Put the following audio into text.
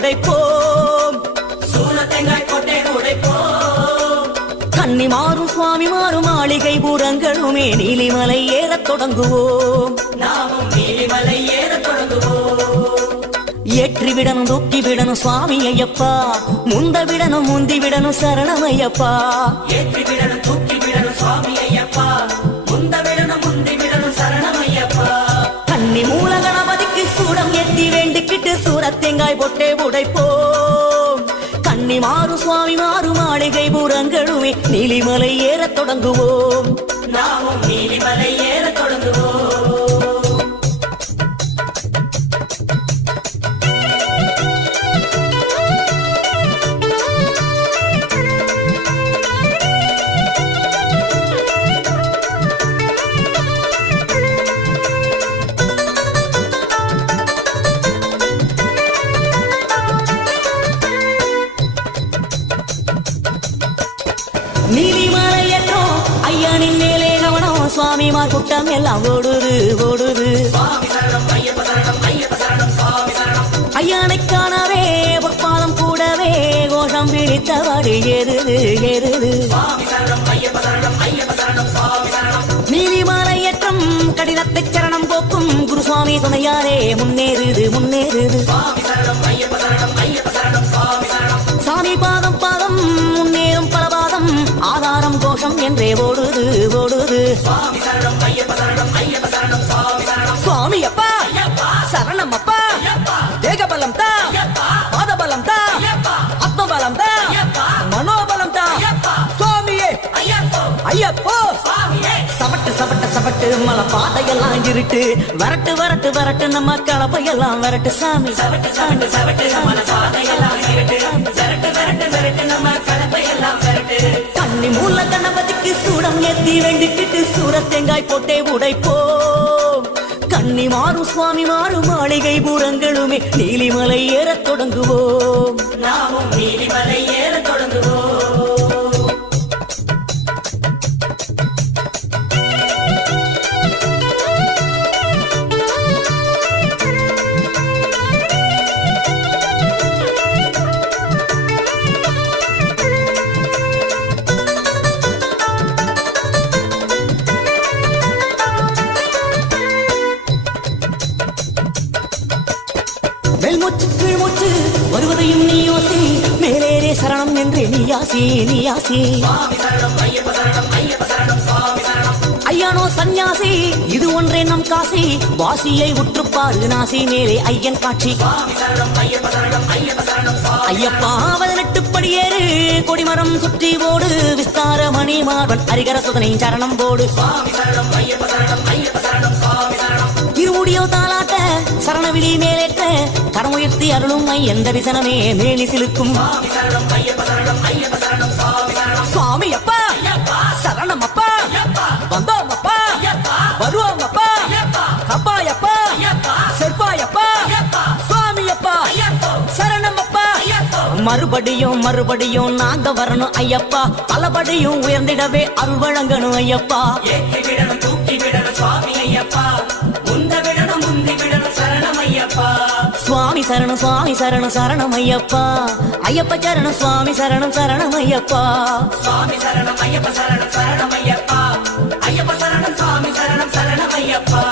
உடைப்போம். சூரத்தேங்காய் கோட்டை உடைப்போம். கன்னி மாறும் சுவாமி மாறும் மாளிகை பூரங்களுமே நீலிமலை ஏறத் தொடங்குவோம். நாமும் நீலிமலை ஏறத் தொடங்குவோம். ஏற்றி விடணும் தூக்கி விடணும் சுவாமி ஐயப்பா, முந்த விடணும் முந்தி விடணும் சரணம் ஐயப்பா. ஏற்றி விடணும் தூக்கி விடணும் சுவாமி ஐயப்பா, முந்த விடணும் முந்தி விடணும் சரணம் ஐயப்பா. கன்னி மூல கணபதிக்கு சூடம் ஏற்றி வேண்டிக்கிட்டு சூரத்தேங்காய் போட்டே உடைப்போம். கன்னி மாறு சுவாமி மாறு மாளிகை பூரங்களுமே நீலிமலை ஏறத் தொடங்குவோம். நாமும் நீலிமலை ஏறத் தொடங்குவோம். நீலிமலை ஏற்றோம் ஐயனின் மேலே கவனம், சுவாமிமார் கூட்டம் எல்லாம் ஓடுது ஓடுது. ஐயனை காணவே பொற்பாதம் கூடவே கோஷம் பிடித்தபடி ஏறுது ஏறுது. நீலிமலை ஏற்றம் கடினத்தை சரணம் போக்கும் குருசுவாமி துணையாரே முன்னேறுது முன்னேறுது. சாமி பாதம் பாதம் முன்னேறும் பலபாதம் ஆதாரம் கோஷம் என்றே ஓடுது ஓடுது. சுவாமி அப்பா சரணம் அப்பா, தேகபலம் தா, பாதபலம் தா, ஆத்மபலம் தா, மனோபலம் தா. சுவாமியே ஐயப்போ சபட்டு சபட்டு சபட்டு மலை பாதையெல்லாம் இருட்டு, வரட்டு வரட்டு வரட்டு நம்ம கலப்பையெல்லாம் வரட்டு சாமி. சபட்டு சபட்டு சபட்டு மலை பாதையெல்லாம் இருட்டு, வரட்டு வரட்டு வரட்டு நம்ம கலப்பையெல்லாம் வரட்டு. கன்னி மூல கணபதிக்கு சூடம் ஏத்தி வேண்டிக்கிட்டு சூரத்தேங்காய் போட்டே உடைப்போம். கன்னி மாறும் சுவாமி மாறும் மாளிகை பூரங்களுமே நீலிமலை ஏறத் தொடங்குவோம். நாமும் நீலிமலை ஏறத் தொடங்குவோம். மேல்மூச்சு கீழ்மூச்சு வருவதையும் நீ யோசி, மேலேரே சரணம் என்று நீயாசி நீயாசி. ஐயனோ சந்நியாசி இது ஒன்றே நம் காசி, வாசியை உற்றுப்பாரு நாசி மேலே ஐயன் காட்சி. ஐயப்பா 18 படியேறு கொடிமரம் சுற்றி ஓடு, விஸ்தார மணி மார்பன் ஹரிகர சுதனை சரணம் போடு. இருமுடியோ தாளாட்ட சரணவிழி மேலேற்ற கரமுயர்த்தி அருளும் ஐயன் தரிசனமே மேலி சிலுக்கும். சுவாமி அப்பா சரணம் அப்பா, வந்தோம் அப்பா வருவோம் அப்பா, கப்பாயப்பா செற்பாயப்பா, சுவாமி அப்பா சரணம் அப்பா. மறுபடியும் மறுபடியும் நாங்க வரணும் ஐயப்பா, பலபடியும் உயர்ந்திடவே அருள் வழங்கணும் ஐயப்பா. ஏற்றி விடணும் தூக்கி விடணும் சுவாமி ஐயப்பா, முந்த விடணும் முந்தி விடணும் சரணம் ஐயப்பா. சுவாமி சரணம் சுவாமி சரணம் சரணம் ஐயப்பா, ஐயப்ப சரணம் சுவாமி சரணம் சரணம் ஐயப்பா. சுவாமி சரணம் ஐயப்ப சரணம் சரணம் ஐயப்பா, ஐயப்ப சரணம் சுவாமி சரணம் சரணம் ஐயப்பா.